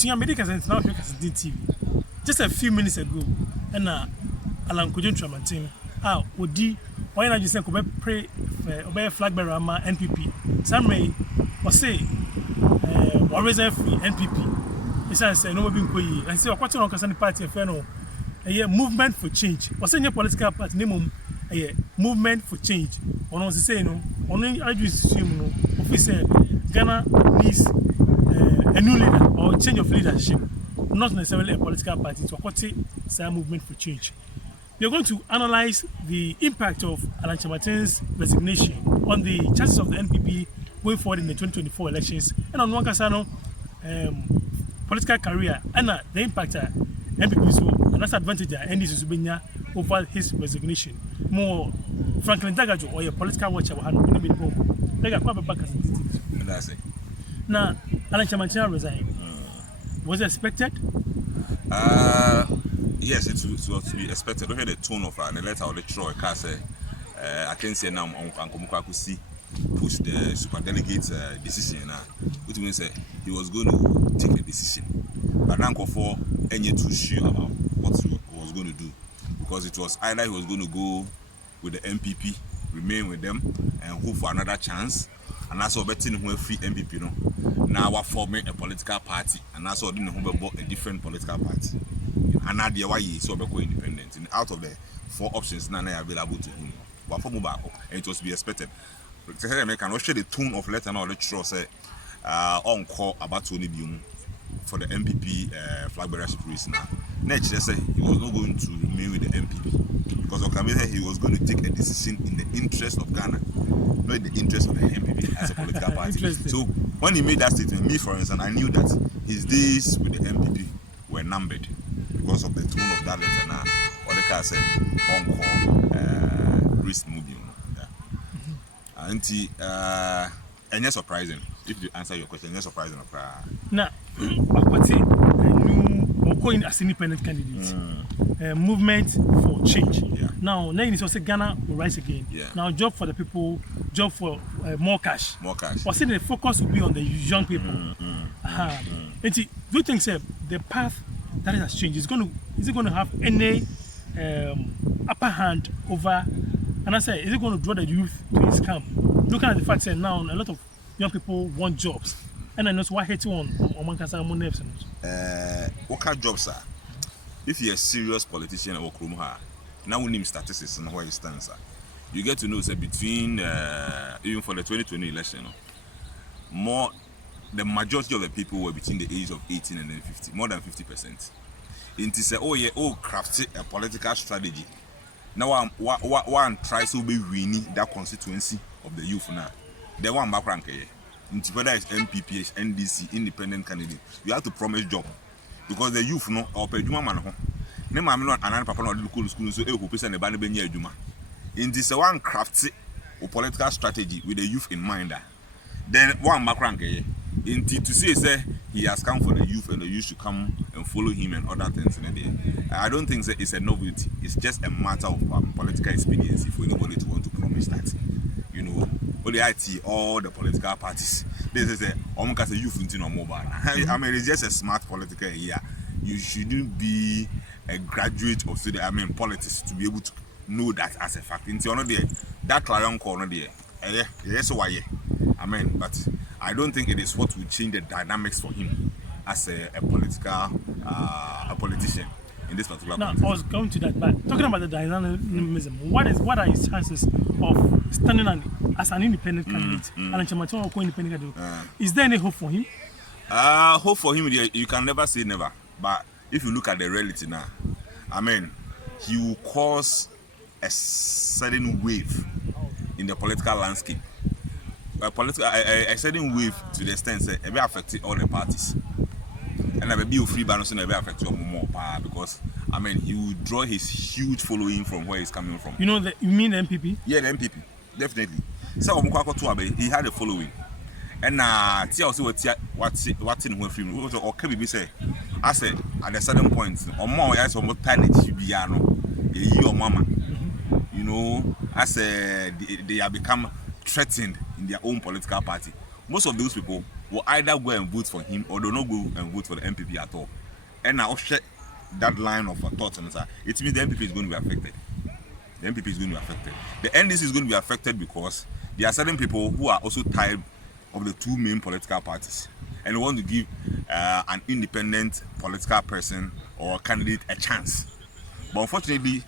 Abusia medical center now Kasatintin TV. Just a few minutes ago, and Kyeremanten Odi why not just say pray obey flag bearer NPP. Some may or say or reserve free NPP. It's say no being koi. And say what on Kasani party no a movement for change. Or say your political party name a movement for change. One was say no, only I just assume no. If say Ghana needs a new leader or change of leadership, not necessarily a political party. So what say movement for change. We are going to analyze the impact of Kyeremanten's resignation on the chances of the NPP going forward in the 2024 elections, and on Wankasano political career, and the impact NPP so and that's advantage NDC over his resignation. More Franklin Degadzor or a political watcher will handle the home. They got quite back as a that's it. Now, Kyeremanten resigned. Was it expected? Yes, it was to be expected. Look at the tone of the letter of the Troy Kase. I can say now Uncle see push the super delegate decision, which means he was going to take a decision. But Uncle for any too sure about what he was going to do, because it was either he was going to go with the NPP, remain with them, and hope for another chance. And that's all betting who free NPP no. Now we're forming a political party, and that's all didn't who bought a different political party. And now the why so be independent. And out of the 4 options now available to him, but for back and it was to be expected. I can share the tone of letter now lecturer say on call about Tony Bium for the NPP flag bearership race now. Next, say he was not going to remain with the NPP because of he was going to take a decision in the interest of Ghana, not in the interest of the NPP as a political party. So when he made that statement, me for instance, I knew that his days with the NPP were numbered because of the tone of that letter now. Or the car said on call risk moving. And yes, surprising. If you answer your question, yes, surprising. Now, what's it? New going as independent candidate. Movement for change. Yeah. Now, is also Ghana will rise again. Yeah. Now, job for the people, job for more cash. More cash. Or saying the focus will be on the young people. And do you think, sir, the path that has changed is it going to have any upper hand over? And I say, is it going to draw the youth to his camp? Looking at the fact that now a lot of young people want jobs, and I know why hate you on Mankasa more nerves. What kind of jobs are? If you're a serious politician or Krumha, now we need statistics and where you stand, sir. You get to know that between even for the 2020 election, the majority of the people were between the age of 18 and then 50, more than 50%. It is crafted a political strategy. Now one tries to be winning that constituency of the youth now. The one background whether it's MPP, NDC, independent candidate, you have to promise job. Because the youth no or pay juma man ho. Ne ma me no anan papa no de school so e hope say ne ba ne benya adwuma. In this one crafted a political strategy with the youth in mind. Then one background to say he has come for the youth and the youth should come and follow him and other things in there. I don't think that it's a novelty. It's just a matter of political expediency for anybody to want to promise that. You know, all the IT, all the political parties. This is almost a youth into no mobile. I mean, it's just a smart political area. You shouldn't be a graduate of politics to be able to know that as a fact. Into that clarion call no there. Yes, why? I mean, but I don't think it is what will change the dynamics for him as a politician in this particular context. I was going to that, but talking about the dynamism, what are his chances of standing as an independent candidate and Kyeremanten or co-independent candidate? Is there any hope for him? Hope for him, you can never say never. But if you look at the reality now, I mean, he will cause a sudden wave in the political landscape. A certain wave to the extent that it will affect all the parties. And I will be a free balance and it will affect you more power because I mean he will draw his huge following from where he's coming from. You mean the NPP? Yeah, the NPP, definitely. So he had a following. And also what in who free or can be say I said at a certain point or more as almost panic your mama. You know, as they have become threatened in their own political party. Most of those people will either go and vote for him or do not go and vote for the NPP at all. And now share that line of thoughts and it means the NPP is going to be affected. The NPP is going to be affected. The NDC is going to be affected because there are certain people who are also tired of the two main political parties and want to give an independent political person or candidate a chance. But unfortunately,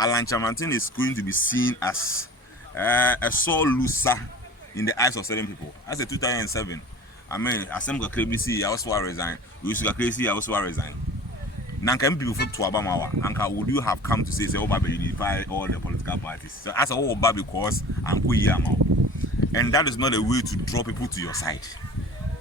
Kyeremanten is going to be seen as a sore loser in the eyes of certain people. As a 2007, I mean, as some crazy, I also resigned. We used to get crazy, I also resigned. Nanka people to Abamawa, Anka, would you have come to say, oh, Baby, unify all the political parties? So, as a whole, Baby, because Uncle Yamao. And that is not a way to draw people to your side.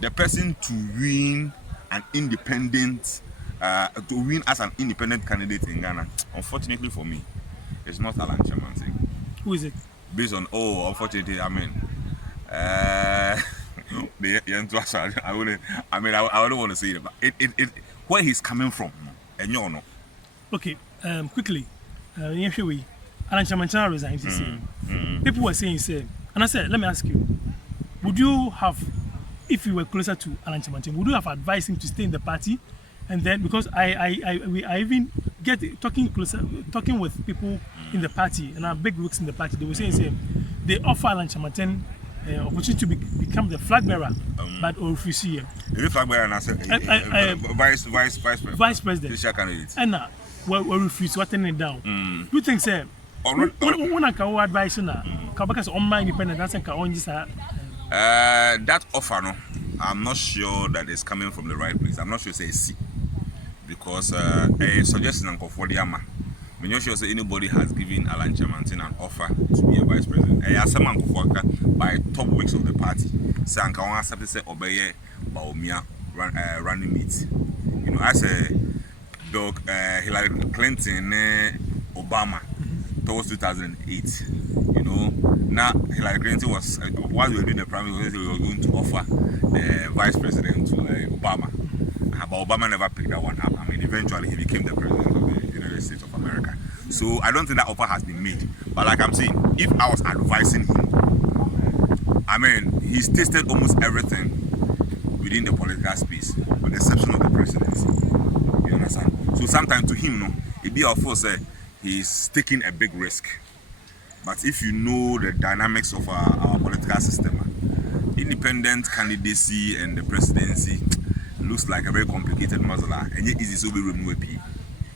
The person to win an independent, to win as an independent candidate in Ghana, unfortunately for me, is not Kyeremanten. Who is it? Based on, unfortunately, I mean, I don't want to say it, but it where he's coming from, and you know. Okay, quickly, Kyeremanten resigned. People were saying, and I said, let me ask you, would you have, if you were closer to Kyeremanten, would you have advised him to stay in the party? And then, because I even get talking with people in the party and our big wigs in the party, they were saying, they offer Kyeremanten opportunity to become the flag bearer, but or refuse him. The flag bearer and I said, vice president. And we refuse to turn it down. Do you think, sir? When I can advise you now, because on my independent, that's that offer, no, I'm not sure that it's coming from the right place. I'm not sure say C, because a suggestion uncle for the ama. I'm not sure say anybody has given Kyeremanten an offer to be a vice president. By top weeks of the party, say Anka one accept say obey Baumia running meet. You know, as a dog Hillary Clinton, Obama towards 2008. You know, now Hillary Clinton was while we were doing the primary, we were going to offer the vice president to Obama. But Obama never picked that one up. I mean, eventually he became the president of the United States of America. So I don't think that offer has been made. But like I'm saying, if I was advising him, I mean, he's tasted almost everything within the political space, with the exception of the presidency. You understand? So sometimes to him, no, it be of course he's taking a big risk. But if you know the dynamics of our political system, independent candidacy and the presidency looks like a very complicated muzzle, and yet easy to be removed.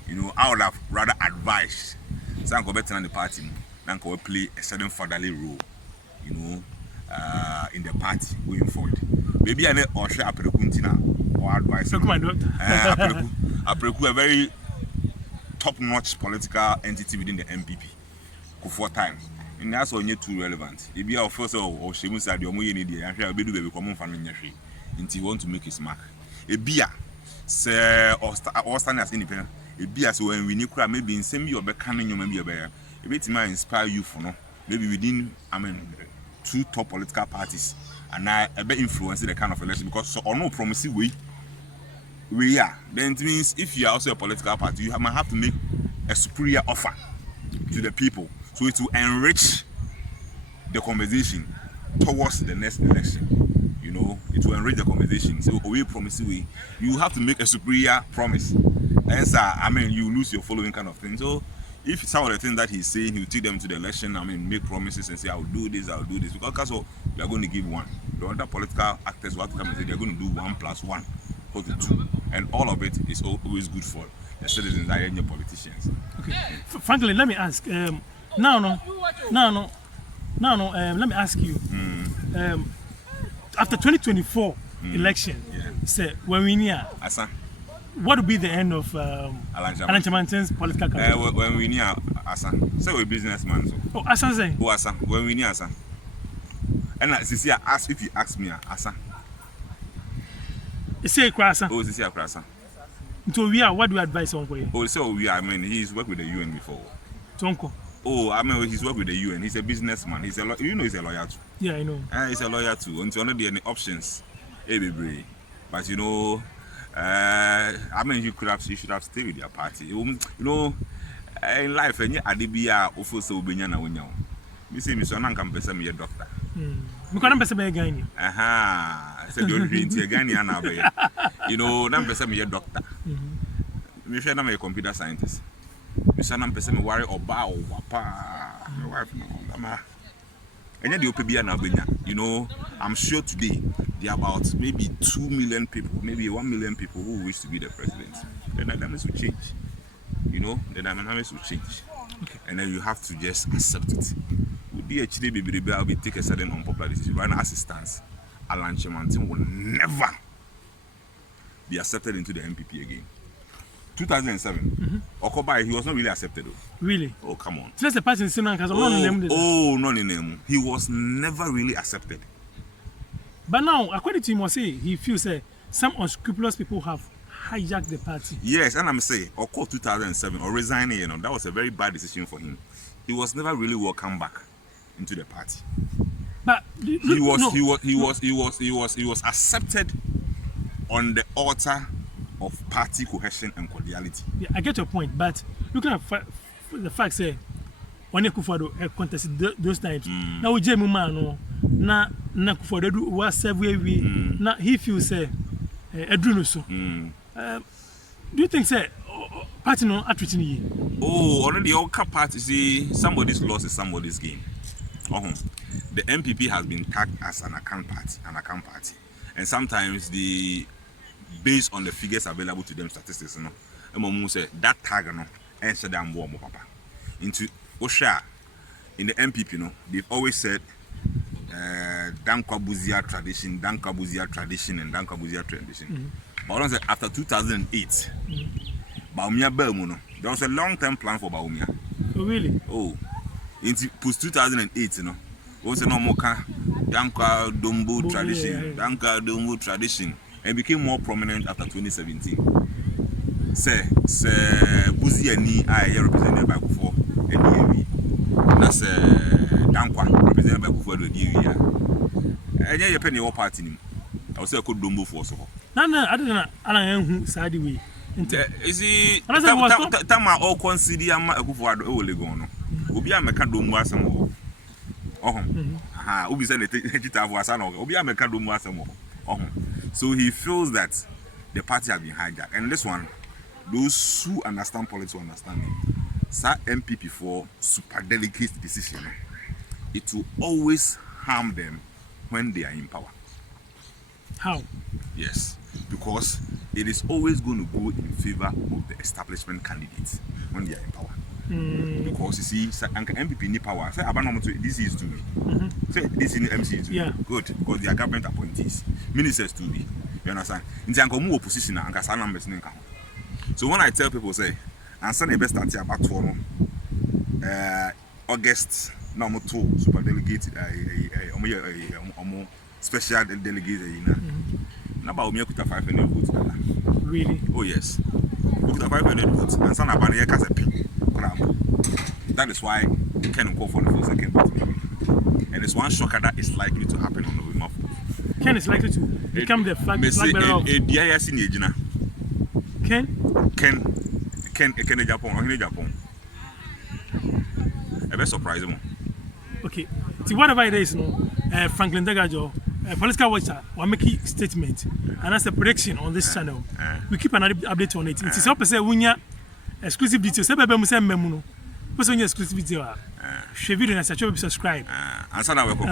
You know, I would have rather advised some go better than the party than go play a certain fatherly role, you know, in the party going forward. Maybe I need or share a or advice. A very top-notch political entity within the NPP. For time, and that's all too relevant. If you are first or she must have your money in the area, be do common family until you want to make his mark. A beer, say, or stand as independent. A beer, so when we need maybe in same year, or becoming you maybe a bear. A bit might inspire you for no, maybe within, I mean, two top political parties, and I a bit influence the kind of election because so or no promising we are. Then it means if you are also a political party, you might have to make a superior offer to the people. So it will enrich the conversation towards the next election. You know, it will enrich the conversation. So we promise you have to make a superior promise. And so, I mean, you lose your following kind of thing. So if some of the things that he's saying, he'll take them to the election, I mean, make promises and say, I'll do this. Because so we are going to give one. The other political actors will have to come and say they're going to do 1 + 1 = 2. And all of it is always good for the citizens and your politicians. Okay. Frankly, let me ask. Let me ask you. After 2024 election, say when we near, what would be the end of Kyeremanten's political career? When we near Asa, say we're businessman. So. Oh, Asa say. Oh, Asa. When we near Asa. And if you ask me, Asa. Say Asa. Oh, say Asa. So we are. What do you advise on? Oh, so we are. I mean, he's worked with the UN before. Tonko. Oh, I mean, he's worked with the UN. He's a businessman. He's a he's a lawyer too. Yeah, I know. He's a lawyer too. Until not any options, but you know, I mean, you should have stayed with your party. You know, in life, any adibia offer so benya na wenya. Me say me so nan kan pese me doctor. Because I'm person be Ghana. Aha. So the only thing Ghana na be. You know, I'm person me a doctor. Me share na me computer scientist. Me say na person me worry oba o papa. My wife no. And the OPB na benya. You know, I'm sure today there are about maybe 2 million people, maybe 1 million people who wish to be the president. The dynamics will change. You know, the dynamics will change. Okay. And then you have to just accept it. With the HD baby, I'll be take a certain unpopular decision. Right now, as it stands, Kyeremanten will never be accepted into the NPP again. 2007, Okobai, he was not really accepted though. Really? Oh, come on. So that's the person in Sinan not in name. He was never really accepted. But now, according to him, he feels some unscrupulous people have hijacked the party. Yes, and I'm saying, Oko 2007 or resigning, you know, that was a very bad decision for him. He was never really welcomed back into the party. But he was accepted on the altar of party cohesion and cordiality. Yeah, I get your point, but looking at the fact say when Akufo-Addo contested those times, now we jemu man na Akufo-Addo was several way na he feels edruno so. Do you think say party no atreating ye? Oh, already all party see somebody's loss is somebody's gain. The NPP has been tagged as an account party, and sometimes based on the figures available to them, statistics, you know, say that tag, you know, and said I'm warm, papa. Into Osha in the NPP, you know, they've always said Dankwa-Buzia tradition, and Dankwa-Buzia tradition. But after 2008, Baumia Belmuno, there was a long-term plan for Baumia. Oh, really? Oh, into post 2008, you know, was a normal Dankwa-Dombo tradition. And became more prominent after 2017. Say Buzi and I represented by Akufo and that's Dankwa represented by Akufo the and you penny all party. I was say I could Dombo for so. No, I don't know. I don't side way. Is he Tama all consider Akufo-Addo Olegono? Ubia Meka Dombo asamo. Ubi send the digital was an Ubia Meka Dombo asamo. So he feels that the party has been hijacked. And this one, those who understand politics will understand it. Sir MPP for super delicate decision, it will always harm them when they are in power. How? Yes, because it is always going to go in favor of the establishment candidates when they are in power. Because you see, MPP need power. Say, this is to me. Say, this is MC to me. Yeah. Good, because they are government appointees. Ministers to me. You understand? In the Angomu opposition, so when I tell people, say, and Sunday best start about August, number 2, super delegate, special delegate, now about me, 500 votes. Really? Oh, yes. 500 votes, and Sana Bania Kasatintin. That is why you can go for the second party. And it's one shocker that is likely to happen on November 4th. Ken is likely to become the flag bearer of Ken Japan. A bit surprising. Okay. See, whatever it is, Franklin Degadzor, political watcher, will make a statement, and that's a prediction on this channel. We keep an update on it. It is up to say, exclusive details. Person exclusive video. Share video and subscribe. Answer that we go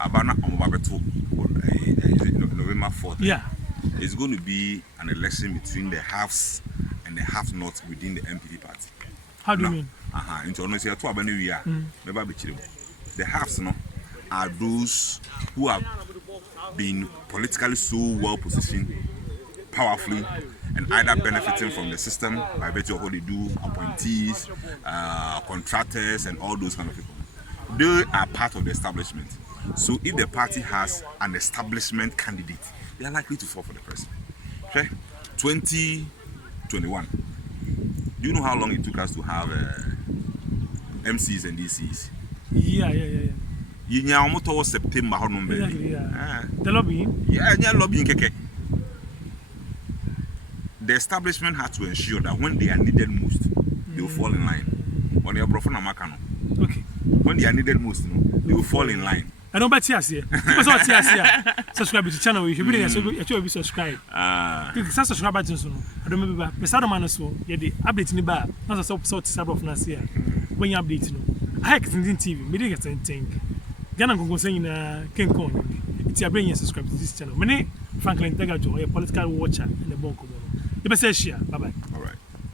Abana November 4th. Yeah. It's going to be an election between the haves and the have-nots within the NPP party. How do you mean? The haves are those who have been politically so well positioned, powerfully, and either benefiting from the system by virtue of what they do, appointees, contractors, and all those kind of people. They are part of the establishment. So if the party has an establishment candidate, they are likely to fall for the person. Okay? 2021. Do you know how long it took us to have MCs and DCs? Yeah. You know, almost September. The lobbying? Yeah, lobbying. The establishment had to ensure that when they are needed most, they will fall in line. On your brother Namakano. Okay. when they are needed most, they will fall in line. I don't bet yes here. Subscribe to the channel. You should be there. So you should be subscribed. Click the subscribe button. So I don't remember. Press on man so yeah the update in the bar. Not a sort of nas here. When you update I Kasatintin TV. Me didn't get anything. Ghana go saying King Kong. It's your brain. Subscribe to this channel. My name Franklin Degadzor. A political watcher in the Bonko. You better share. Bye bye. All right.